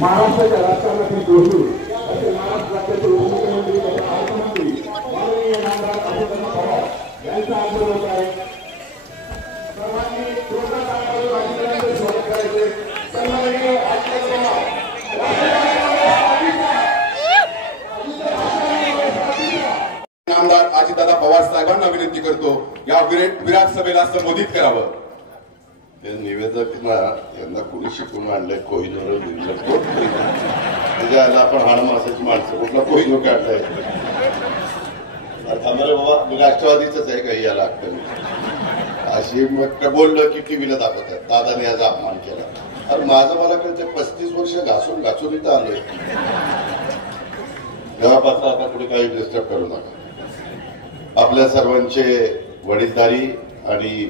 महाराष्ट्राच्या राजकारणातील दोषी असे महाराष्ट्र राज्याचे उपमुख्यमंत्री तथा अर्थमंत्री माननीय नामदार अजितदादा पवार यांचा आंदोलन आहे. सर्वांनी जोरदार तालीमध्ये अजितदादांचे स्वागत करायचे. सन्माननीय नामदार अजितदादा पवार साहेबांना विनंती करतो या विराट सभेला संबोधित करावं. निवेदक ना यांना कोणी शिकून आणलंय कोहिनूर त्याला आपण हाड मासाची माणसं कुठला कोहिनूर काढलाय. थांबरे बाबा मी राष्ट्रवादीच आहे काही याला अक्कल अशी मग बोललं की टीव्हीला दाखवतात दादाने याचा अपमान केला. अरे माझं मला कळतं 35 वर्ष घासून घासून इथं आलोय. घरापासून आता कुठे काही डिस्टर्ब करू नका. आपल्या सर्वांचे वडीलधारी आणि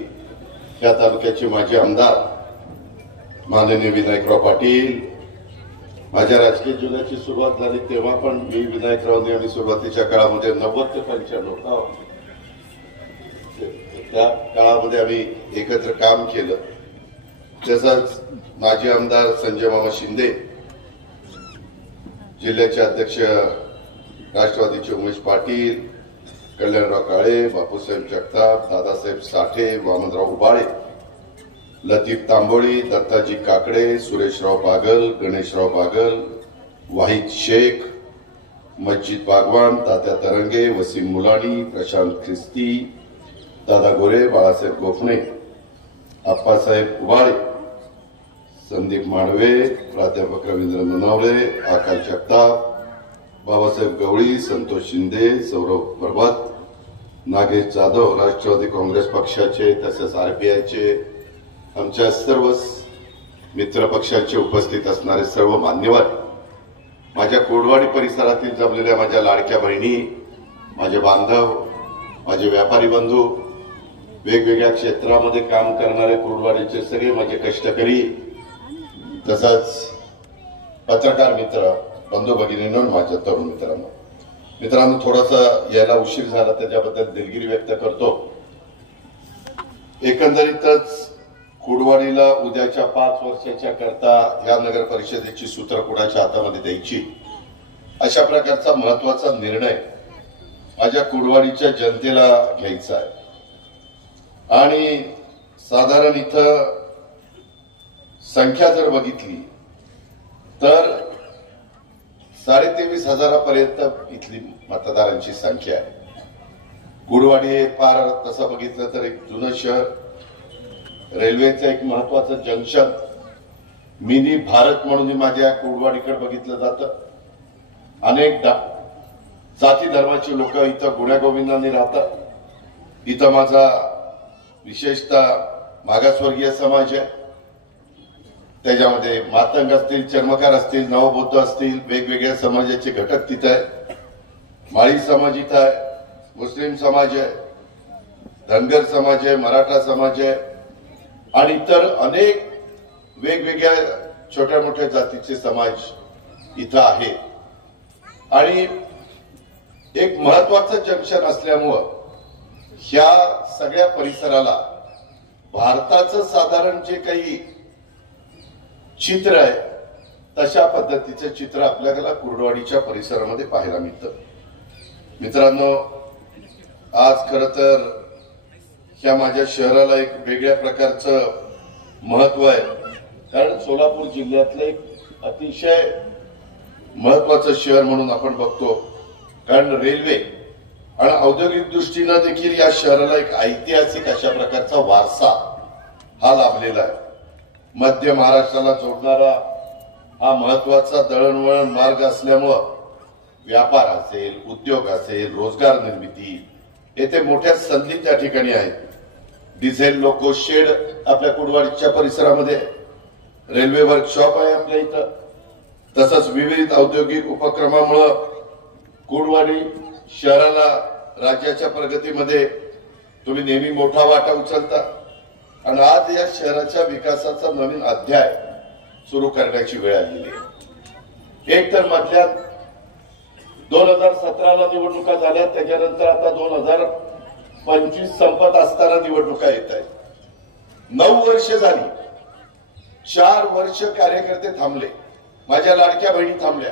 या तालुक्याचे माजी आमदार माननीय विनायकराव पाटील. माझ्या राजकीय जीवनाची सुरुवात झाली तेव्हा पण मी विनायकरावने आम्ही सुरुवातीच्या काळामध्ये 90 ते 95 त्या काळामध्ये आम्ही एकत्र काम केलं. तसंच माजी आमदार संजय मामा शिंदे, जिल्ह्याचे अध्यक्ष राष्ट्रवादीचे उमेश पाटील, कल्याणराव काळे, बापूसाहेब जगताप, दादासाहेब साठे, वामनराव उबाळे, लतीफ तांबोळी, दत्ताजी काकडे, सुरेशराव बागल, गणेशराव बागल, वाहिद शेख, मस्जिद बागवान, तात्या तरंगे, वसीम मुलानी, प्रशांत ख्रिस्ती, दादा गोरे, बाळासाहेब गोफणे, आप्पासाहेब उबाळे, संदीप मांडवे, प्राध्यापक रवींद्र ननावळे, आकाश जगताप, बाबासाहेब गवळी, संतोष शिंदे, सौरभ परबत, नागेश जाधव, राष्ट्रवादी काँग्रेस पक्षाचे तसेच आरपीआयचे आमच्या सर्व मित्र पक्षाचे उपस्थित असणारे सर्व मान्यवर, माझ्या कोडवाडी परिसरातील जमलेल्या माझ्या लाडक्या बहिणी, माझे बांधव, माझे व्यापारी बंधू, वेगवेगळ्या क्षेत्रामध्ये काम करणारे कोडवाडीचे सगळे माझे कष्टकरी, तसंच पत्रकार मित्र बंधू भगिनींनो, माझ्या तरुण मित्रांनो थोडासा यायला उशीर झाला त्याच्याबद्दल दिलगिरी व्यक्त करतो. एकंदरीतच कुडवाडीला उद्याच्या 5 वर्षाच्या करता या नगर परिषदेची सूत्र कुणाच्या हातामध्ये द्यायची अशा प्रकारचा महत्वाचा निर्णय माझ्या कुडवाडीच्या जनतेला घ्यायचा आहे. आणि साधारण इथं संख्या जर बघितली तर 23,500 इथली मतदारांची संख्या आहे. कुडवाडी हे फार तसं बघितलं तर एक जुनं शहर, रेल्वेचं एक महत्वाचं जंक्शन, मिनी भारत म्हणून माझ्या कुडवाडीकडे बघितलं जातं. अनेक जाती धर्माची लोक इथं गुण्यागोविंदांनी राहतात. इथं माझा विशेषतः मागासवर्गीय समाज आहे, त्याच्यामध्ये मातंग असतील, चर्मकार असतील, नवबौद्ध असतील, वेगवेगळ्या समाजाचे घटक तिथं आहे. माळी समाज इथं आहे, मुस्लिम समाज आहे, धनगर समाज आहे, मराठा समाज आहे आणि इतर अनेक वेगवेगळ्या छोट्या मोठ्या जातीचे समाज इथं आहे. आणि एक महत्वाचं जंक्शन असल्यामुळं ह्या सगळ्या परिसराला भारताचं साधारण जे काही चित्र आहे तशा पद्धतीचं चित्र आपल्याला कुर्डवाडीच्या परिसरामध्ये पाहायला मिळतं. मित्रांनो, आज खरं तर ह्या माझ्या शहराला एक वेगळ्या प्रकारचं महत्व आहे. कारण सोलापूर जिल्ह्यातलं एक अतिशय महत्वाचं शहर म्हणून आपण बघतो. कारण रेल्वे आणि औद्योगिक दृष्टीनं देखील या शहराला एक ऐतिहासिक अशा प्रकारचा वारसा हा लाभलेला आहे. मध्य महाराष्ट्राला जोडणारा हा महत्वाचा दळणवळण मार्ग असल्यामुळं व्यापार असेल, उद्योग असेल, रोजगार निर्मिती येथे मोठ्या संधी त्या ठिकाणी आहेत. डिझेल लोको शेड आपल्या कुडवाडीच्या परिसरामध्ये, रेल्वे वर्कशॉप आहे आपल्या इथं, तसंच विविध औद्योगिक उपक्रमामुळे कुडवाडी शहराला राज्याच्या प्रगतीमध्ये तुम्ही नेहमी मोठा वाटा उचलता. आणि आज या शहराच्या विकासाचा नवीन अध्याय सुरू करण्याची वेळ आलेली आहे. एक तर मधल्या 2017ला निवडणुका झाल्या, त्याच्यानंतर आता 2025 संपत असताना निवडणुका येत आहेत. 9 वर्ष झाली, 4 वर्ष कार्यकर्ते थांबले. माझ्या लाडक्या बहिणी थांबल्या.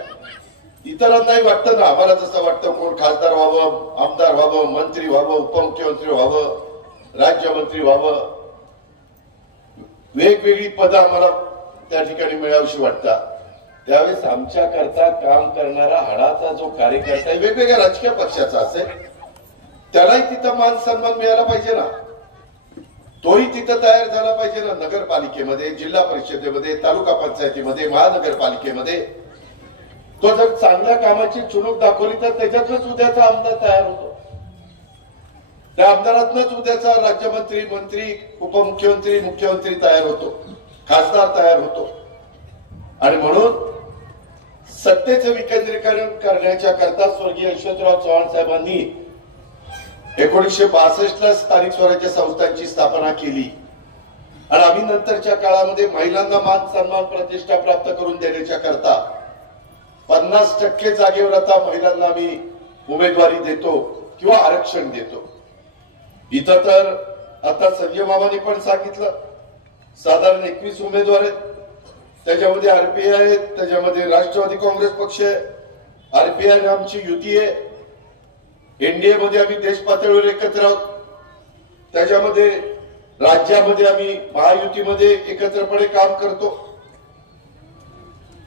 इतरांनाही वाटतं ना, आम्हाला जसं वाटतं कोण खासदार व्हावं, आमदार व्हावं, मंत्री व्हावं, उपमुख्यमंत्री व्हावं, राज्यमंत्री व्हावं, वेगवेगळी पदं आम्हाला त्या ठिकाणी मिळावीशी वाटतात. त्यावेळेस आमच्या करता काम करणारा हाडाचा जो कार्यकर्ता आहे, वेगवेगळ्या राजकीय पक्षाचा असेल, त्यालाही तिथं मान सन्मान मिळाला पाहिजे ना. तोही तिथं तयार झाला पाहिजे ना. नगरपालिकेमध्ये, जिल्हा परिषदेमध्ये, तालुका पंचायतीमध्ये, महानगरपालिकेमध्ये तो जर चांगल्या कामाची चुणूक दाखवली तर त्याच्यातच उद्याचा आमदार तयार होतो. त्या आमदारातनच उद्याचा राज्यमंत्री, मंत्री, उपमुख्यमंत्री, मुख्यमंत्री तयार होतो, खासदार तयार होतो. आणि म्हणून सत्तेचं विकेंद्रीकरण करण्याच्या करता स्वर्गीय यशवंतराव चव्हाण साहेबांनी 1962ला स्थानिक स्वराज्य संस्थांची स्थापना केली. आणि आम्ही नंतरच्या काळामध्ये महिलांना मान सन्मान प्रतिष्ठा प्राप्त करून देण्याच्या करता 50% जागेवर आता महिलांना आम्ही उमेदवारी देतो किंवा आरक्षण देतो. इथं तर आता संजय मामांनी पण सांगितलं, साधारण 21 उमेदवार आहेत. त्याच्यामध्ये आरपीआय आहेत, त्याच्यामध्ये राष्ट्रवादी काँग्रेस पक्ष आहे, आरपीआय आमची युती आहे, एनडीए मध्ये आम्ही देश पातळीवर एकत्र आहोत, त्याच्यामध्ये राज्यामध्ये आम्ही महायुतीमध्ये एकत्रपणे काम करतो.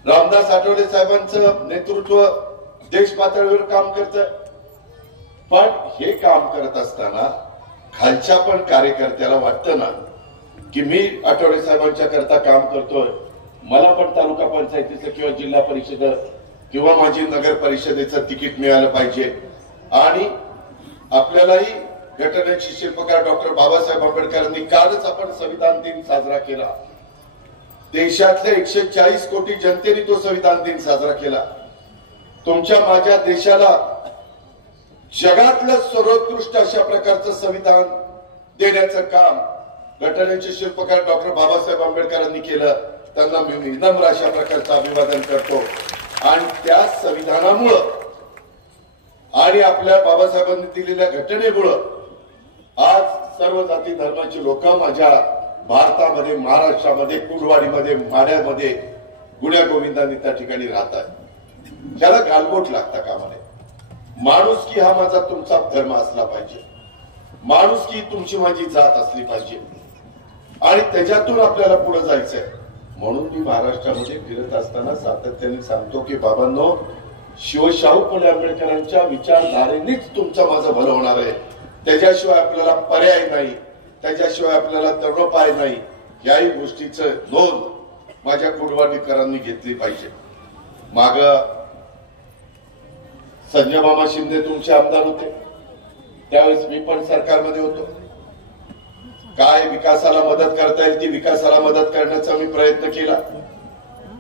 रामदास आठवले साहेबांचं नेतृत्व देश पातळीवर काम करत आहे. पण हे काम करत असताना खालच्या पण कार्यकर्त्याला वाटतं ना की मी आठवले साहेबांच्या करता काम करतोय, मला पण तालुका पंचायतीचं किंवा जिल्हा परिषद किंवा माझी नगर परिषदेचं तिकीट मिळालं पाहिजे. आणि आपल्यालाही घटनेचे शिल्पकार डॉक्टर बाबासाहेब आंबेडकरांनी कालच आपण संविधान दिन साजरा केला. देशातल्या 140 कोटी जनतेने तो संविधान दिन साजरा केला. तुमच्या माझ्या देशाला जगातलं सर्वोत्कृष्ट अशा प्रकारचं संविधान देण्याचं काम घटनेचे शिल्पकार डॉक्टर बाबासाहेब आंबेडकरांनी केलं. त्यांना मी विनम्र अशा प्रकारचं अभिवादन करतो. आणि त्या संविधानामुळं आणि आपल्या बाबासाहेबांनी दिलेल्या घटनेमुळं आज सर्व जाती धर्माची लोक माझ्या भारतामध्ये, महाराष्ट्रामध्ये, कुंडवाडीमध्ये, माढ्यामध्ये गुण्या गोविंदांनी त्या ठिकाणी राहतात. त्याला गालबोट लागता कामा नये. माणुसकी हा माझा तुमचा धर्म असला पाहिजे, माणुसकी तुमची माझी जात असली पाहिजे आणि त्याच्यातून आपल्याला पुढे जायचंय. म्हणून मी महाराष्ट्रामध्ये फिरत असताना सातत्याने सांगतो की बाबांनो, शिवशाहू फुले आंबेडकरांच्या विचारधारेनेच तुमचं माझं भलं होणार आहे. त्याच्याशिवाय आपल्याला पर्याय नाही, त्याच्याशिवाय आपल्याला तरणोपाय नाही. याही गोष्टीचं नोंद माझ्या कुंडवाडीकरांनी घेतली पाहिजे. माग संजय मामा शिंदे तुमचे आमदार होते, त्यावेळेस मी पण सरकारमध्ये होतो. काय विकासाला मदत करता येईल ती विकासाला मदत करण्याचा मी प्रयत्न केला.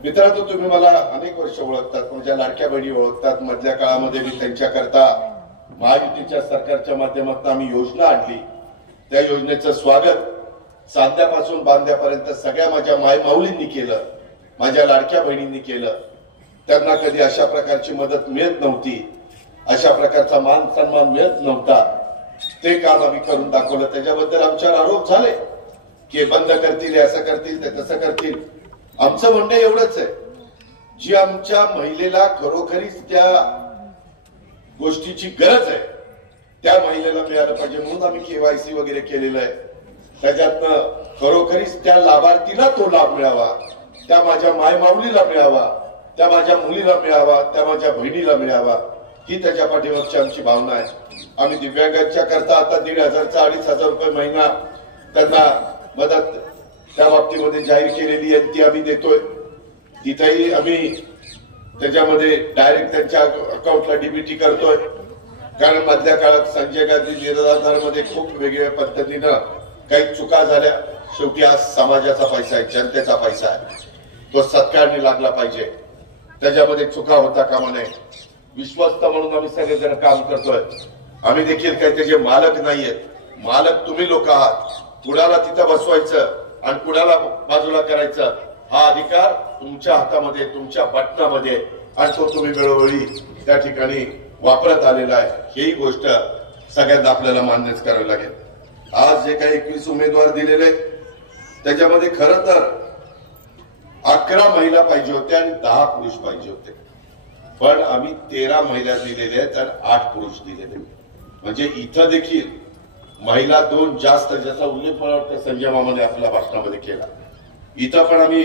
मित्रांनो, तुम्ही मला अनेक वर्ष ओळखतात, माझ्या लाडक्या बहिणी ओळखतात. मधल्या काळामध्ये मी त्यांच्याकरता महायुतीच्या सरकारच्या माध्यमातून आम्ही योजना आणली. त्या योजनेचं स्वागत सांध्यापासून बांध्यापर्यंत सगळ्या माझ्या मायमाऊलींनी केलं, माझ्या लाडक्या बहिणींनी केलं. त्यांना कधी अशा प्रकारची मदत मिळत नव्हती, अशा प्रकारचा मान सन्मान मिळत नव्हता. ते काम आम्ही करून दाखवलं. त्याच्याबद्दल आमच्यावर आरोप झाले की बंद करतील, असं करतील, ते तसं करतील. आमचं म्हणणं एवढंच आहे, जी आमच्या महिलेला खरोखरीच त्या गोष्टीची गरज आहे त्या महिलेला मिळालं पाहिजे. म्हणून आम्ही केवायसी वगैरे केलेलं आहे. त्याच्यातनं खरोखरीच त्या लाभार्थीला तो लाभ मिळावा, त्या माझ्या मायमाऊलीला मिळावा, त्या माझ्या मुलीला मिळावा, त्या माझ्या बहिणीला मिळावा, ही त्याच्या पाठीमागची आमची भावना आहे. आम्ही दिव्यांगांच्या करता आता 1,500 2,500 रुपये महिना त्यांना मदत त्या बाबतीमध्ये जाहीर केलेली आहे, ती आम्ही देतोय. तिथेही आम्ही त्याच्यामध्ये डायरेक्ट त्यांच्या अकाउंटला डीबीटी करतोय. कारण मधल्या काळात संजय गांधी निराधारमध्ये खूप वेगवेगळ्या पद्धतीनं काही चुका झाल्या. शेवटी हा समाजाचा पैसा आहे, जनतेचा पैसा आहे, तो सत्कारणी लागला पाहिजे. त्याच्यामध्ये चुका होता कामा नये. विश्वस्त म्हणून आम्ही सगळेजण काम करतोय. आम्ही देखील काही त्याचे मालक नाहीयेत. मालक तुम्ही लोक आहात. कुणाला तिथं बसवायचं आणि कुणाला बाजूला करायचं हा अधिकार तुमच्या हातामध्ये, तुमच्या बटनामध्ये, आणि तो तुम्ही वेळोवेळी त्या ठिकाणी वापरत आलेला आहे. ही गोष्ट सगळ्यांना आपल्याला मान्यच करावी लागेल. आज जे काही 21 उमेदवार दिलेले त्याच्यामध्ये खरं तर 11 महिला पाहिजे होत्या आणि 10 पुरुष पाहिजे होते, पण आम्ही 13 महिला दिलेल्या आहेत आणि 8 पुरुष दिलेले. म्हणजे इथं देखील महिला 2 जास्त, ज्याचा उल्लेख मला वाटतं संजय मामाने आपल्या भाषणामध्ये केला. इथं पण आम्ही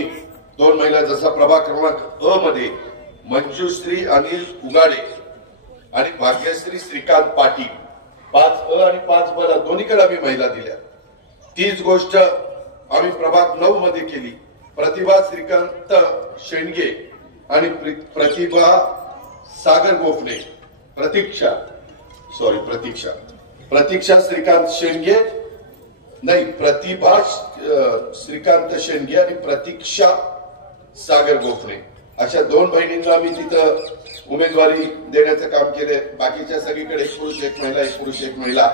2 महिला, जसा प्रभाग क्रमांक अ मध्ये मंजुश्री अनिल उगाडे आणि भाग्यश्री श्रीकांत पाटील 5 अ आणि 5 ब दोन्हीकडे आम्ही महिला दिल्या. तीच गोष्ट आम्ही प्रभाग 9 मध्ये केली. प्रतिभा श्रीकांत शेंडगे आणि प्रतिभा सागर गोफणे, प्रतीक्षा श्रीकांत शेंडगे नाही, प्रतिभा श्रीकांत शेंडगे आणि प्रतीक्षा सागर गोफणे अशा 2 बहिणींना आम्ही तिथं उमेदवारी देण्याचं काम केलंय. बाकीच्या सगळीकडे 1 पुरुष 1 महिला, 1 पुरुष 1 महिला,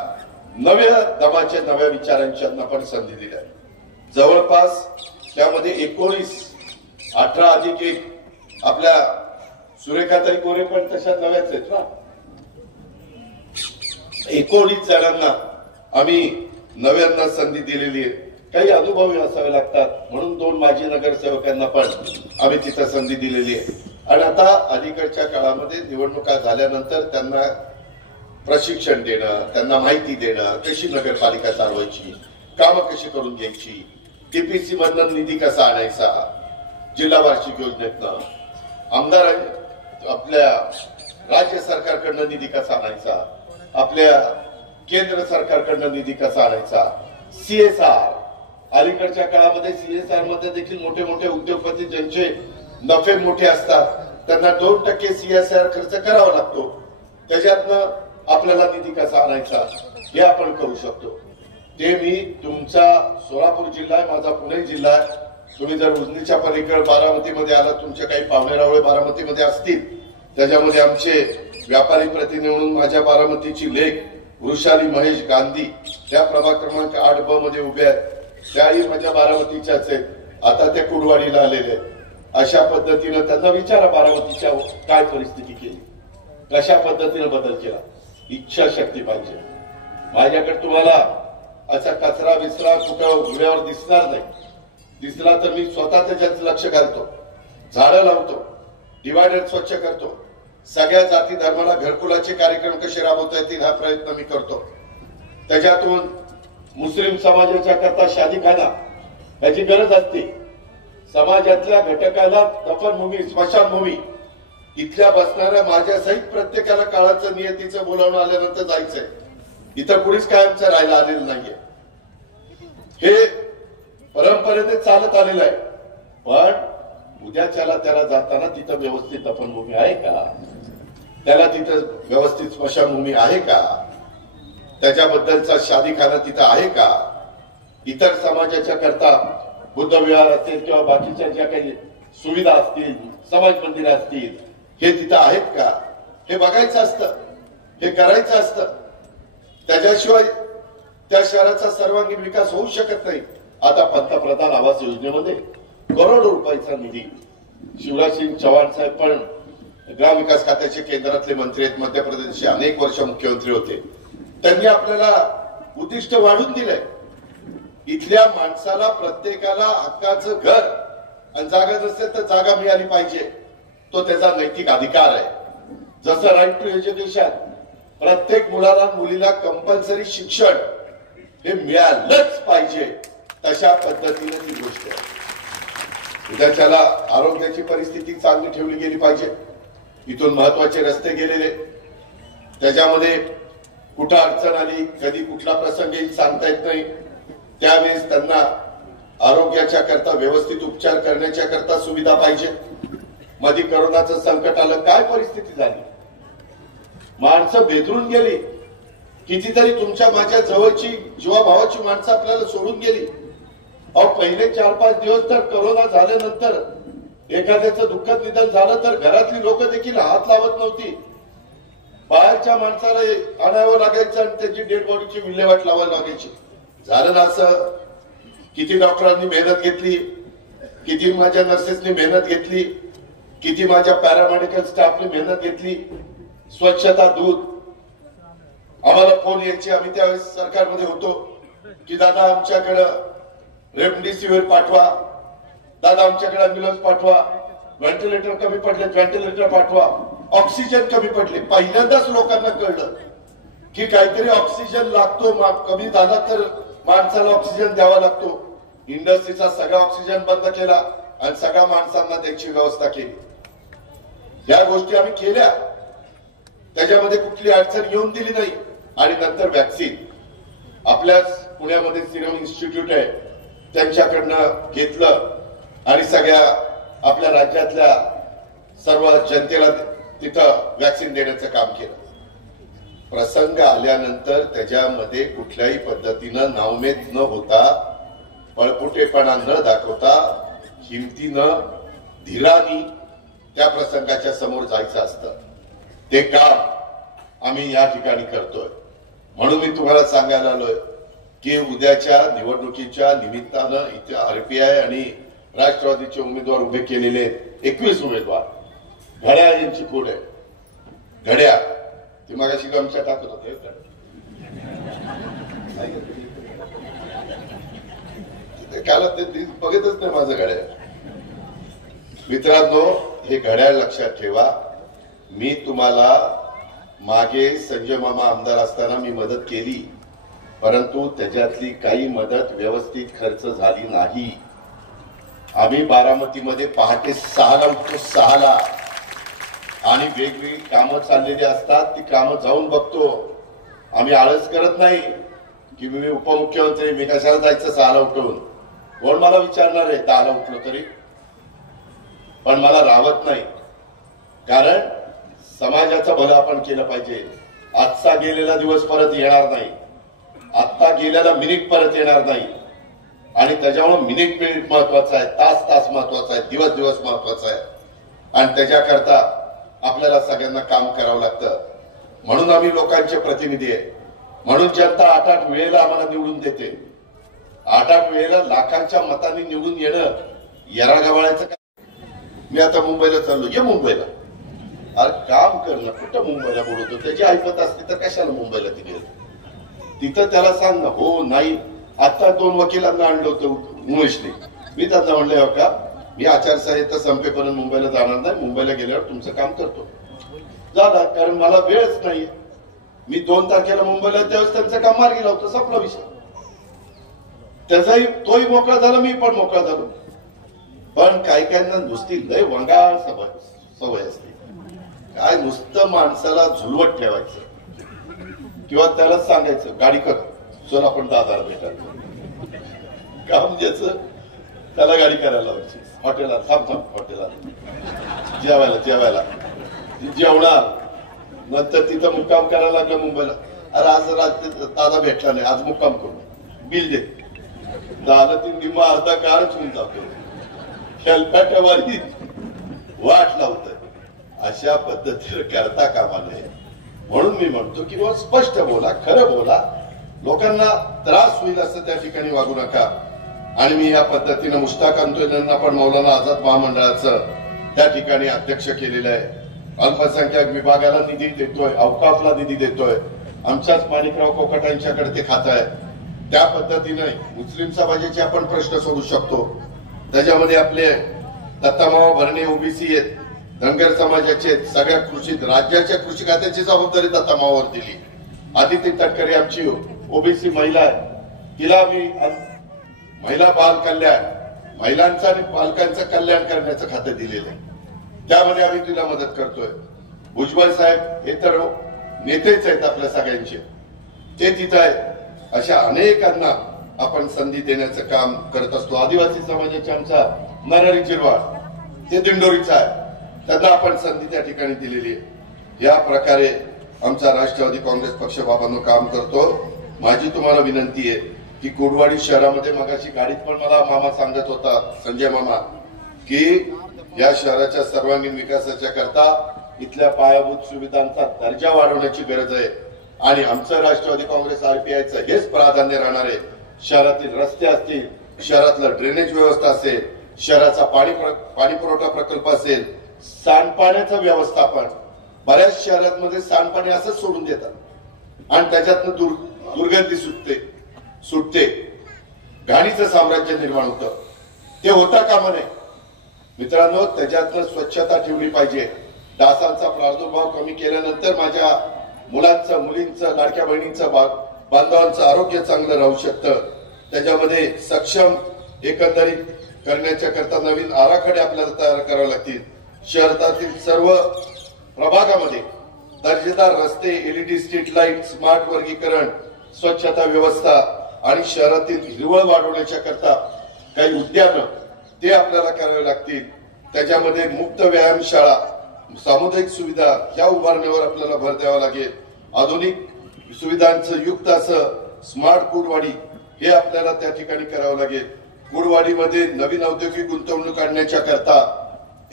नव्या दमाच्या नव्या विचारांच्या पण संधी दिल्या. जवळपास त्यामध्ये 19, 18 अधिक 1 आपल्या सुरेखाताई गोरे पण तशा नव्याच आहेत ना. 19 जणांना आम्ही नव्यांना संधी दिलेली आहे. काही अनुभवी असावे लागतात म्हणून 2 माजी नगरसेवकांना पण आम्ही तिथं संधी दिलेली आहे. आणि आता अलीकडच्या काळामध्ये निवडणुका झाल्यानंतर त्यांना प्रशिक्षण देणं, त्यांना माहिती देणं, कशी नगरपालिका चालवायची, कामं कशी करून घ्यायची, टीपीसी मधनं निधी कसा आणायचा, जिल्हा वार्षिक योजनेतनं, आमदार आपल्या राज्य सरकारकडनं निधी कसा आणायचा, आपल्या केंद्र सरकारकडनं निधी कसा आणायचा, सीएसआर. अलीकडच्या काळामध्ये सीएसआर मध्ये देखील मोठे मोठे उद्योगपती ज्यांचे नफे मोठे असतात त्यांना 2% सीएसआर खर्च करावा लागतो. त्याच्यातनं आपल्याला निधी कसा आणायचा हे आपण करू शकतो. ते मी तुमचा सोलापूर जिल्हा आहे, माझा पुणे जिल्हा आहे. तुम्ही जर उजनीच्या पलीकडे बारामतीमध्ये आला, तुमचे काही पाहुणेरावळे बारामतीमध्ये असतील, त्याच्यामध्ये आमचे व्यापारी प्रतिनिधी म्हणून माझ्या बारामतीची लेक वृषाली महेश गांधी त्या प्रभाग क्रमांक 8 ब मध्ये उभे आहेत. त्याही माझ्या बारामतीच्याच आहेत. आता त्या कुडवाडीला आलेले आहेत. अशा पद्धतीनं त्यांना विचारा बारामतीच्या काय परिस्थिती केली, कशा पद्धतीनं बदल केला. इच्छाशक्ती पाहिजे. माझ्याकडे तुम्हाला असा कचरा विसरा कुठं उघड्यावर दिसणार नाही. दिसला तर मी स्वतः त्याच्यात लक्ष घालतो, झाडं लावतो, डिवायडर स्वच्छ करतो, सगळ्या जाती धर्माला घरकुलाचे कार्यक्रम कसे राबवता येतील हा प्रयत्न मी करतो. त्याच्यातून मुस्लिम समाजाच्या करता शादीखाना याची गरज असते. समाजातल्या घटकाला दफनभूमी, स्मशानभूमी इथल्या बसणाऱ्या माझ्यासहित प्रत्येकाला काळाचं नियतीचं बोलावणं आल्यानंतर जायचंय. इथं कुणीच कायमचं राहायला आलेलं नाहीये. हे परंपरेने चालत आलेलं आहे. पण उद्याच्याला त्याला जाताना तिथं व्यवस्थित दफनभूमी आहे का, त्याला तिथं व्यवस्थित स्मशानभूमी आहे का, त्याच्याबद्दलचा शादीखाना तिथं आहे का, इतर समाजाच्या करता बुद्ध विहार असेल किंवा बाकीच्या ज्या काही सुविधा असतील, समाज मंदिरं असतील, हे तिथं आहेत का, हे बघायचं असतं, हे करायचं असतं. त्याच्याशिवाय त्या शहराचा सर्वांगीण विकास होऊ शकत नाही. आता पंतप्रधान आवास योजनेमध्ये करोडो रुपयाचा निधी, शिवराज सिंग चौहान साहेब पण ग्रामविकास खात्याचे केंद्रातले मंत्री आहेत, मध्य प्रदेशचे अनेक वर्ष मुख्यमंत्री होते. त्यांनी आपल्याला उद्दिष्ट वाढून दिलंय. इथल्या माणसाला प्रत्येकाला हक्काचं घर आणि जागा नसेल तर जागा मिळाली पाहिजे, तो त्याचा नैतिक अधिकार आहे. जसं राईट टू एज्युकेशन, प्रत्येक मुलाला मुलीला कंपल्सरी शिक्षण हे मिळालंच पाहिजे, तशा पद्धतीने ती गोष्ट आहे. उद्याच्याला आरोग्याची परिस्थिती चांगली ठेवली गेली पाहिजे. इथून महत्वाचे रस्ते गेलेले, त्याच्यामध्ये कुठं अडचण आली, कधी कुठला प्रसंग येईल सांगता येत नाही. त्यावेळेस त्यांना आरोग्याच्या करता व्यवस्थित उपचार करण्याच्या करता सुविधा पाहिजे. मध्ये करोनाचं संकट आलं, काय परिस्थिती झाली, माणसं बेदरून गेली. कितीतरी तुमच्या माझ्या जवळची जीवाभावाची माणसं आपल्याला सोडून गेली. अहो, पहिले 4-5 दिवस तर करोना झाल्यानंतर एखाद्याचं दुःखद निधन झालं तर घरातली लोक देखील हात लावत नव्हती. बाहेरच्या माणसाला आणावं लागायचं आणि त्याची डेड बॉडीची विल्हेवाट लावायला लागायची. झालं ना असं. किती डॉक्टरांनी मेहनत घेतली, किती माझ्या नर्सेसनी मेहनत घेतली, किती माझ्या पॅरामेडिकल स्टाफने मेहनत घेतली. स्वच्छता, दूध. आम्हाला फोन यायचे, आम्ही त्यावेळेस सरकारमध्ये होतो, की दादा आमच्याकडं रेमडेसिवीर पाठवा, दादा आमच्याकडे अँब्युलन्स पाठवा, व्हेंटिलेटर कमी पडले व्हेंटिलेटर पाठवा, ऑक्सिजन कमी पडले. पहिल्यांदाच लोकांना कळलं की काहीतरी ऑक्सिजन लागतो, कमी झाला तर माणसाला ऑक्सिजन द्यावा लागतो. इंडस्ट्रीचा सगळा ऑक्सिजन बंद केला आणि सगळ्या माणसांना त्याची व्यवस्था केली. या गोष्टी आम्ही केल्या, त्याच्यामध्ये कुठली अडचण येऊन दिली नाही. आणि नंतर वॅक्सिन आपल्याच पुण्यामध्ये सिरम इन्स्टिट्यूट आहे, त्यांच्याकडनं घेतलं आणि सगळ्या आपल्या राज्यातल्या सर्व जनतेला तिथं वॅक्सिन देण्याचं काम केलं. प्रसंग आल्यानंतर त्याच्यामध्ये कुठल्याही पद्धतीनं नावमेद न होता, पळपुटेपणा न दाखवता, हिमतीनं, धीरानी त्या प्रसंगाच्या समोर जायचं असतं. ते काम आम्ही या ठिकाणी करतोय. म्हणून मी तुम्हाला सांगायला आलोय की उद्याच्या निवडणुकीच्या निमित्तानं इथे आरपीआय आणि राष्ट्रवादीचे उमेदवार उभे केलेले 21 उमेदवार. घड्याळ यांची कोड आहे. घड्याळ ती मागाशी गमच्या टाकत होते, काल ते बघतच नाही माझं घड्याळ. मित्रांनो, हे घड्याळ लक्षात ठेवा. मी तुम्हाला मागे संजय मामा आमदार असताना मी मदत केली, परंतु त्याच्यातली काही मदत व्यवस्थित खर्च झाली नाही. आम्ही बारामतीमध्ये पहाटे 6ला उठतो, 6ला, आणि वेगवेगळी कामं चाललेली असतात, ती कामं जाऊन बघतो. आम्ही आळस करत नाही की मी उपमुख्यमंत्री, मी कशाला जायचं 6ला उठून. कोण मला विचारणार आहे 10ला उठलो तरी? पण मला राहत नाही, कारण समाजाचं भलं आपण केलं पाहिजे. आजचा गेलेला दिवस परत येणार नाही, आत्ता गेलेला मिनिट परत येणार नाही, आणि त्याच्यामुळे मिनिट महत्वाचा आहे, तास महत्वाचा आहे, दिवस महत्वाचा आहे. आणि त्याच्याकरता आपल्याला सगळ्यांना काम करावं लागतं. म्हणून आम्ही लोकांचे प्रतिनिधी आहे. म्हणून जनता 8-8 वेळेला आम्हाला निवडून देते. 8-8 वेळेला लाखांच्या मतांनी निवडून येणं येरागवाळ्याचं काय? मी आता मुंबईला चाललो, ये मुंबईला. अरे काम करणं, कुठं मुंबईला बोलवतो? त्याची ऐपत असते तर कशाला मुंबईला ती गेलं? तिथं त्याला सांग ना, हो नाही. आता 2 वकिलांना आणलं होतं उमेशने. मी त्यांना म्हणलं, हो का, मी आचारसंहिता संपेपर्यंत मुंबईला जाणार नाही, मुंबईला गेल्यावर तुमचं काम करतो. झाला, कारण मला वेळच नाही. मी 2 तारखेला मुंबईला, त्यावेळेस त्यांचं काम मार्गी लावतो, संपला विषय. त्याचाही तोही मोकळा झाला, मी पण मोकळा झालो. पण काही नुसती लय वंगाळ सवय असते. काय नुसतं माणसाला झुलवत ठेवायचं किंवा त्याला सांगायचं गाडी कर, चल आपण दादाला भेटायला. काम ज्याचं त्याला गाडी करायला लावायची. हॉटेलला थांब, हॉटेलला जेवायला जेवणार. नंतर तिथं मुक्काम करायला लागला मुंबईला. अरे आज रात्री दादा भेटला नाही, आज मुक्काम करू, बिल दे. झालं ती निम्मा अर्धा कारच होऊन जातो. खेळपाट्यावाली वाट लावतोय. अशा पद्धतीने करता कामा नये. म्हणून मी म्हणतो की स्पष्ट बोला, खरं बोला. लोकांना त्रास होईल असं त्या ठिकाणी वागू नका. आणि मी या पद्धतीनं मुश्ताक अंतोयांना पण मौलाना आझाद महामंडळाचं त्या ठिकाणी अध्यक्ष केलेलं आहे. अल्पसंख्याक विभागाला निधी देतोय, अवकाफला निधी देतोय. आमच्याच माणिकराव कोकट यांच्याकडे ते खातं आहे. त्या पद्धतीने मुस्लिम समाजाचे आपण प्रश्न सोडू शकतो. त्याच्यामध्ये आपले दत्तामावा भरणे ओबीसी आहेत, धनगर समाजाचे, सगळ्या कृषी राज्याच्या कृषी खात्याची जबाबदारी दत्तामावावर दिली. आदिती तटकरे आमची ओबीसी महिला आहे, तिला मी महिला बाल कल्याण, महिलांचं आणि बालकांचं कल्याण करण्याचं खातं दिलेलं आहे. त्यामध्ये आम्ही तिला मदत करतोय. भुजबळ साहेब हे तर नेतेच आहेत आपल्या सगळ्यांचे, ते तिथं आहेत. अशा अनेकांना आपण संधी देण्याचं काम करत असतो. आदिवासी समाजाचे आमचा नरहरी जिरवाळ, ते दिंडोरीचा आहे, त्यांना आपण संधी त्या ठिकाणी दिलेली आहे. या प्रकारे आमचा राष्ट्रवादी काँग्रेस पक्ष बाबांनो काम करतो. माझी तुम्हाला विनंती आहे की कुर्डवाडी शहरामध्ये मगाशी गाडीत पण मला मामा सांगत होता, संजय मामा, की या शहराच्या सर्वांगीण विकासाच्या करता इथल्या पायाभूत सुविधांचा दर्जा वाढवण्याची गरज आहे. आणि आमचं राष्ट्रवादी काँग्रेस आरपीआयचं हेच प्राधान्य राहणार आहे. शहरातील रस्ते असतील, शहरातलं ड्रेनेज व्यवस्था असेल, शहराचा पाणी पुरवठा प्रकल्प असेल, सांडपाण्याचं व्यवस्थापन. बऱ्याच शहरांमध्ये सांडपाणी असंच सोडून देतात आणि त्याच्यातनं दुर्गंधी सुटते, घाणीचं साम्राज्य निर्माण होतं. ते होता कामा नये मित्रांनो. त्याच्यातनं स्वच्छता ठेवली पाहिजे. डासांचा प्रादुर्भाव कमी केल्यानंतर माझ्या मुलांचं, मुलींचं, लाडक्या बहिणींचं, बांधवांचं आरोग्य चांगलं राहू शकतं. त्याच्यामध्ये सक्षम एकंदरीत करण्याच्या करता नवीन आराखडे आपल्याला तयार करावे लागतील. शहरातील सर्व प्रभागामध्ये दर्जेदार रस्ते, एलईडी स्ट्रीट लाईट, स्मार्ट वर्गीकरण, स्वच्छता व्यवस्था आणि शहरातील हिरवळ वाढवण्याच्या करता काही उद्यानं ते आपल्याला करावे लागतील. त्याच्यामध्ये मुक्त व्यायामशाळा, सामुदायिक सुविधा या उभारण्यावर आपल्याला भर द्यावा लागेल. आधुनिक सुविधांचं युक्त असं स्मार्ट कुडवाडी हे आपल्याला त्या ठिकाणी करावं लागेल. कुडवाडीमध्ये नवीन औद्योगिक गुंतवणूक आणण्याच्या करता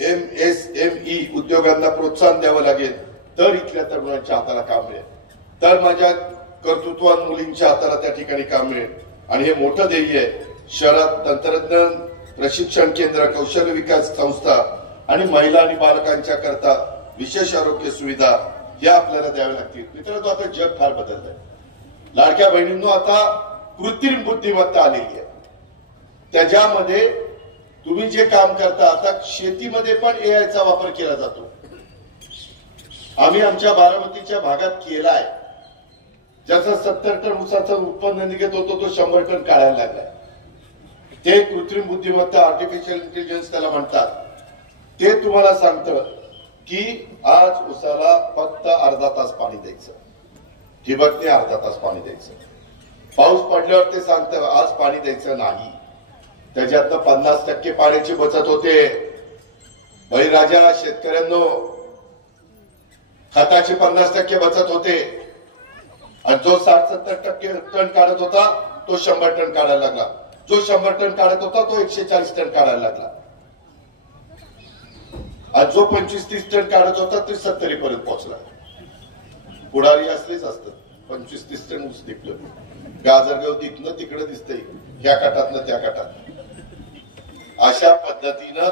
MSME उद्योगांना प्रोत्साहन द्यावं लागेल. तर इथल्या तरुणांच्या हाताला काम मिळेल, तर माझ्या कर्तृत्वान मुलींच्या हाताला त्या ठिकाणी काम मिळेल. आणि हे मोठं ध्येय आहे. शहरात तंत्रज्ञान प्रशिक्षण केंद्र, कौशल्य विकास संस्था आणि महिला आणि बालकांच्या करता विशेष आरोग्य सुविधा या आपल्याला द्याव्या लागतील. मित्रांनो, आता जग फार बदललंय. लाडक्या बहिणींनो, आता कृत्रिम बुद्धिमत्ता आलेली आहे. त्याच्यामध्ये तुम्ही जे काम करता, आता शेतीमध्ये पण एआयचा वापर केला जातो. आम्ही आमच्या बारामतीच्या भागात केलाय. ज्याचा 70 टन ऊसाचं उत्पन्न निघत होतो तो 100 टन काढायला लागलाय. ते कृत्रिम बुद्धिमत्ता, आर्टिफिशियल इंटेलिजन्स त्याला म्हणतात. ते तुम्हाला सांगतं की आज ऊसाला फक्त अर्धा तास पाणी द्यायचं, ठिबकने अर्धा तास पाणी द्यायचं. पाऊस पडल्यावर ते सांगतं आज पाणी द्यायचं नाही. त्याच्यातनं 50% पाण्याची बचत होते. बळीराजा शेतकऱ्यांनो, खताची 50% बचत होते. आणि जो 60-70% टन काढत होता तो 100 टन काढायला लागला. जो 100 टन काढत होता तो 140 टन काढायला लागला. आज जो 25-30 टन काढत होता तो 70 पर्यंत पोहोचला. पुढारी असलेच असतात. 25-30 टन ऊस दिपलं. गाजरगाव तिथनं तिकडे दिसतंय, ह्या काटातनं त्या काटात. अशा पद्धतीनं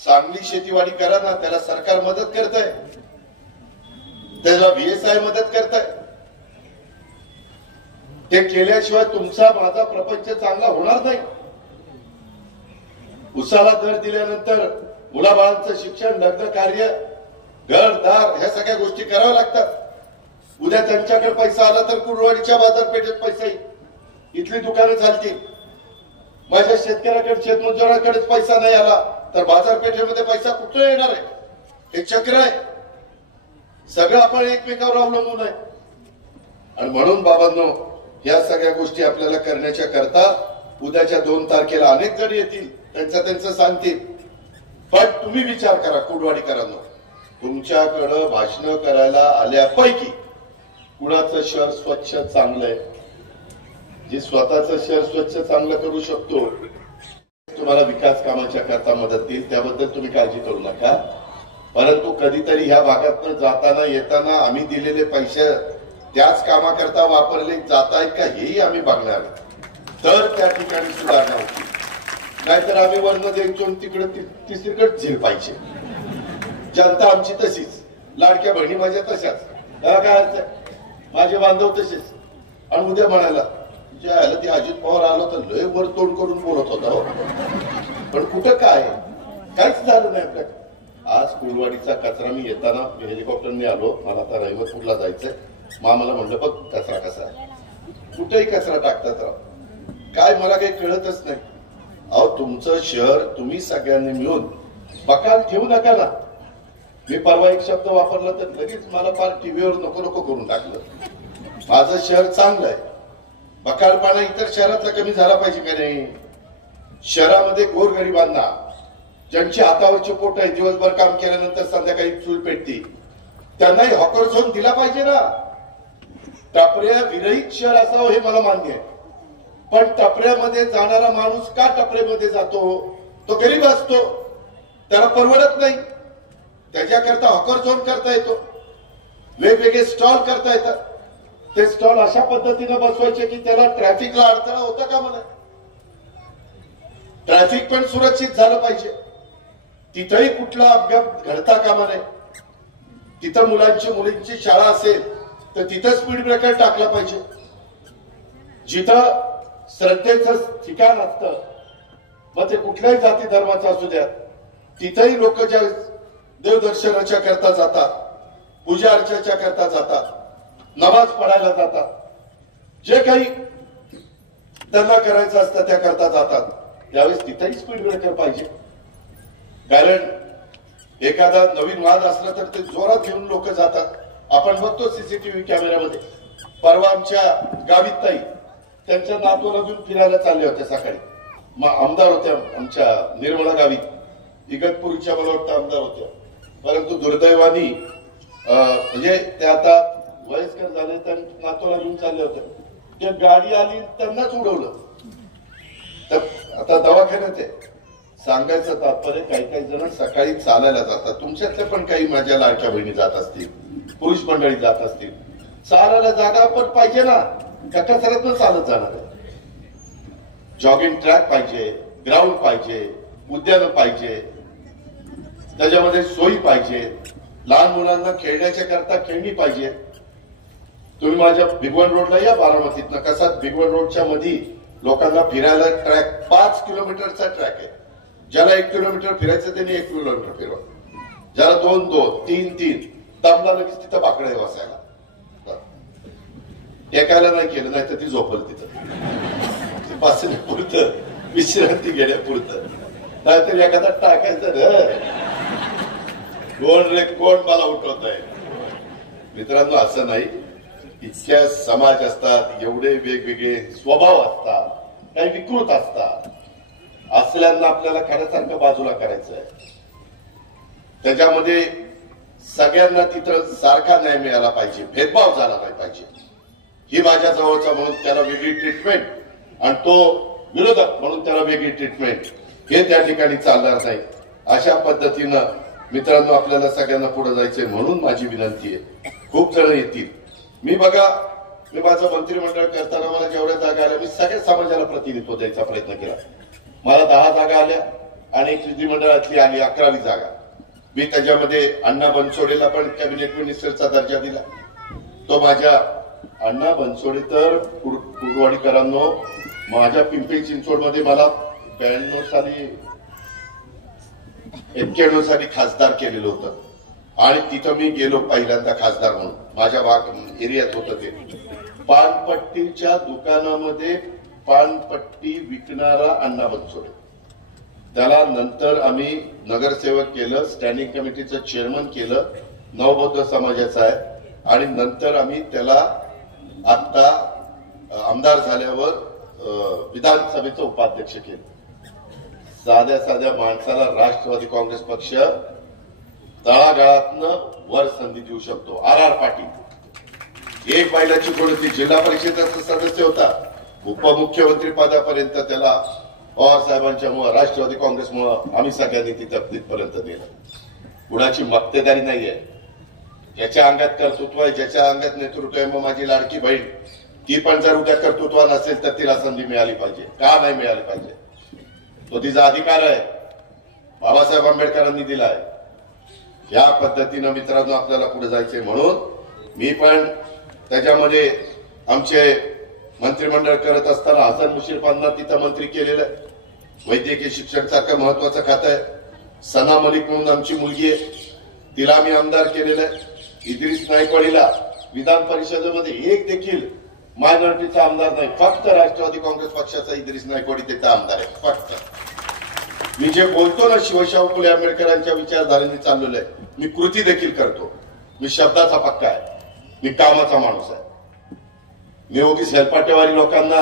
चांगली शेतीवाडी करा ना. त्याला सरकार मदत करत आहे, त्याला VSI मदत करत आहे. ते केल्याशिवाय तुमचा माझा प्रपंच चांगला होणार नाही. उसाला दर दिल्यानंतर मुलाबाळांचं शिक्षण, लग्न कार्य, घरदार ह्या सगळ्या गोष्टी कराव्या लागतात. उद्या त्यांच्याकडे पैसा आला तर कुडवाडीच्या बाजारपेठेत पैसा येईल, इथली दुकानं चालतील. माझ्या शेतकऱ्याकडे, शेतमजुराकडेच पैसा नाही आला तर बाजारपेठेमध्ये पैसा कुठे येणार आहे? हे चक्र आहे. सगळं आपण एकमेकावर अवलंबून आहे. आणि म्हणून बाबांनो, या सगळ्या गोष्टी आपल्याला करण्याच्या करता उद्याच्या 2 तारखेला अनेक जण येतील, त्यांचं सांगतील. पण तुम्ही विचार करा कुडवाडीकरांनो, तुमच्याकडं भाषण करायला आल्यापैकी कुणाचं शहर स्वच्छ चांगलं आहे? जे स्वतःचं शहर स्वच्छ चांगलं करू शकतो तुम्हाला विकास कामाच्या करता मदत देईल, त्याबद्दल तुम्ही काळजी करू नका. परंतु कधीतरी ह्या भागातनं जाताना येताना आम्ही दिलेले पैसे त्याच कामाकरता वापरले जात आहेत का हेही आम्ही बघणार. तर त्या ठिकाणी सुधारणा होती. नाहीतर आम्ही वर्ण द्यायचो तिकडे तिसरीकडे झील पाहिजे. जनता आमची तशीच, लाडक्या बहिणी माझ्या तशाच, त्याला काय अर्थ आहे? माझे बांधव तसेच. आणि उद्या म्हणायला जे आलं ते अजित पवार आलो तर लय वर तोंड करून बोलत होता हो. पण कुठं काय, काहीच झालं नाही आपल्याकडे. आज कुडवाडीचा कचरा मी येताना हेलिकॉप्टरने आलो, मला आता रहिमतपूरला जायचंय. मामाला म्हणलं बघ कचरा कसा आहे, कुठेही कचरा टाकतात राव. काय मला काही कळतच नाही. अहो, तुमचं शहर तुम्ही सगळ्यांनी मिळून बकाल ठेवू नका ना. मी परवा एक शब्द वापरला तर लगेच मला फार टीव्हीवर नको नको करून टाकलं. माझं शहर चांगलं आहे. बकालपणा इतर शहरातला कमी झाला पाहिजे का नाही? शहरामध्ये गोरगरिबांना, ज्यांची हातावरची पोट आहे, दिवसभर काम केल्यानंतर संध्याकाळी चूल पेटती, त्यांनाही हॉकर झोन दिला पाहिजे ना. टपऱ्या विरहित शहर असावं हे मला मान्य आहे. पण टपऱ्यामध्ये जाणारा माणूस का टपऱ्यामध्ये जातो? तो गरीब असतो, त्याला परवडत नाही. त्याच्याकरता हॉकर झोन करता येतो, वेगवेगळे स्टॉल करता येतात. ते स्टॉल अशा पद्धतीने बसवायचे की त्याला ट्रॅफिकला अडथळा होता का? मला ट्रॅफिक पण सुरक्षित झालं पाहिजे. तिथंही कुठला अपघात घडता कामा नये. तिथं मुलांची मुलींची शाळा असेल तर तिथं स्पीड ब्रेकर टाकला पाहिजे. जिथं श्रद्धेचं ठिकाण असतं, मग ते कुठल्याही जाती धर्माचा असू द्या, तिथेही लोक ज्या देवदर्शनाच्या करता जातात, पूजा अर्चेच्या करता जातात, नमाज पडायला जातात, जे काही त्यांना करायचं असतं त्या करता जातात, त्यावेळेस तिथेही स्पीड ब्रेकर पाहिजे. कारण एखादा नवीन वाद असला तर ते जोरात घेऊन लोक जातात. आपण बघतो सीसीटीव्ही कॅमेऱ्यामध्ये. परवा आमच्या गावीत ताई त्यांच्या नातूला घेऊन फिरायला चालले होते सकाळी. मग आमदार होत्या आमच्या निर्मला गावीत, इगतपूरच्या मला वाटतं आमदार होत्या. परंतु दुर्दैवानी म्हणजे ते आता वयस्कर झाले, तर नातूला घेऊन चालले होते. ते गाडी आली त्यांनाच उडवलं. तर आता दवाखान्यात आहे. सांगायचं तात्पर्य, काही काही जण सकाळी चालायला जातात. तुमच्यातल्या पण काही माझ्या लाडक्या बहिणी जात असतील, पुरुष मंडळी जात असतील. चालायला जागा पण पाहिजे ना, कसरत चालत जाणार आहे. जॉगिंग ट्रॅक पाहिजे, ग्राउंड पाहिजे, उद्यान पाहिजे, त्याच्यामध्ये सोयी पाहिजे, लहान मुलांना खेळण्याच्या करता खेळणी पाहिजे. तुम्ही माझ्या भिगवण रोडला या, बारामतीतनं कसा भिगवण रोडच्या मध्ये लोकांना फिरायला ट्रॅक 5 किलोमीटरचा ट्रॅक आहे. ज्याला 1 किलोमीटर फिरायचं त्यांनी 1 किलोमीटर फिरवा, ज्याला 2-2, 3-3 दमला लगेच तिथं बाकडे बसायला. टेकायला नाही केलं, नाही तर ती झोपल तिथं बसण्यापुरतं, विश्रांती घेण्यापुरतं. नाहीतर एखादा टाकायचं कोण रे कोण मला उठवत आहे. मित्रांनो, असं नाही. इतक्या समाज असतात, एवढे वेगवेगळे स्वभाव असतात, काही विकृत असतात. असल्यांना आपल्याला खऱ्यासारखं बाजूला करायचं आहे. त्याच्यामध्ये सगळ्यांना तिथं सारखा न्याय मिळाला पाहिजे, भेदभाव झाला नाही पाहिजे. ही माझ्या जवळचा म्हणून त्याला वेगळी ट्रीटमेंट आणि तो विरोधक म्हणून त्याला वेगळी ट्रीटमेंट, हे त्या ठिकाणी चालणार नाही. अशा पद्धतीनं मित्रांनो आपल्याला सगळ्यांना पुढे जायचंय. म्हणून माझी विनंती आहे, खूप जण येतील. मी माझं मंत्रिमंडळ करताना मला जेवढ्या जागा आल्या, मी सगळ्या समाजाला प्रतिनिधित्व द्यायचा प्रयत्न केला. मला 10 जागा आल्या आणि एक विधिमंडळातली आली 11वी जागा. मी त्याच्यामध्ये अण्णा बनसोडेला पण कॅबिनेट मिनिस्टरचा दर्जा दिला. तो माझ्या अण्णा बनसोडे तर कुडवाडीकरांनो माझ्या पिंपरी चिंचवडमध्ये मला 92 साली 91 साली खासदार केलेलं होतं. आणि तिथं मी गेलो पहिल्यांदा खासदार म्हणून. माझ्या एरियात होतं ते. पानपट्टीच्या दुकानामध्ये पानपट्टी विकणारा अण्णा बनसोडे, त्याला नंतर आम्ही नगरसेवक केलं, स्टँडिंग कमिटीचं चेअरमन केलं, नवबौद्ध समाजाचा आहे. आणि नंतर आम्ही त्याला आता आमदार झाल्यावर विधानसभेचं उपाध्यक्ष केलं. साध्या साध्या माणसाला राष्ट्रवादी काँग्रेस पक्ष तळागाळातनं वर संधी देऊ शकतो. RR पाटील एक बैलाची कोणती जिल्हा परिषदेचा सदस्य होता, उपमुख्यमंत्री पदापर्यंत त्याला पवार साहेबांच्यामुळे, राष्ट्रवादी काँग्रेसमुळे आम्ही सगळ्यांनी तिथपर्यंत नेलं. कुणाची मक्तेदारी नाहीये. ज्याच्या अंगात कर्तृत्व आहे, ज्याच्या अंगात नेतृत्व आहे. मग माझी लाडकी बहीण, ती पण जर उद्या कर्तृत्व नसेल तर तिला संधी मिळाली पाहिजे. का नाही मिळाली पाहिजे? तो तिचा अधिकार आहे, बाबासाहेब आंबेडकरांनी दिला आहे. या पद्धतीनं मित्रांनो आपल्याला पुढे जायचंय. म्हणून मी पण त्याच्यामध्ये आमचे मंत्रिमंडळ करत असताना हसन मुश्रीफांना तिथं मंत्री केलेलं आहे. वैद्यकीय शिक्षण सारखं महत्वाचं खातं आहे. सना मलिक म्हणून आमची मुलगी आहे, तिला आम्ही आमदार केलेलं आहे. इद्रिस नायकवाडीला विधान परिषदेमध्ये एक देखील मायनॉरिटीचा आमदार नाही, फक्त राष्ट्रवादी काँग्रेस पक्षाचा इद्रिस नायकवाडी त्याचा आमदार आहे. फक्त मी जे बोलतो ना, शिवशाहू फुले आंबेडकरांच्या विचारधारेने चाललेलं आहे. मी कृती देखील करतो. मी शब्दाचा पक्का आहे, मी कामाचा माणूस आहे. मी उगीच हेलपाटेवारी लोकांना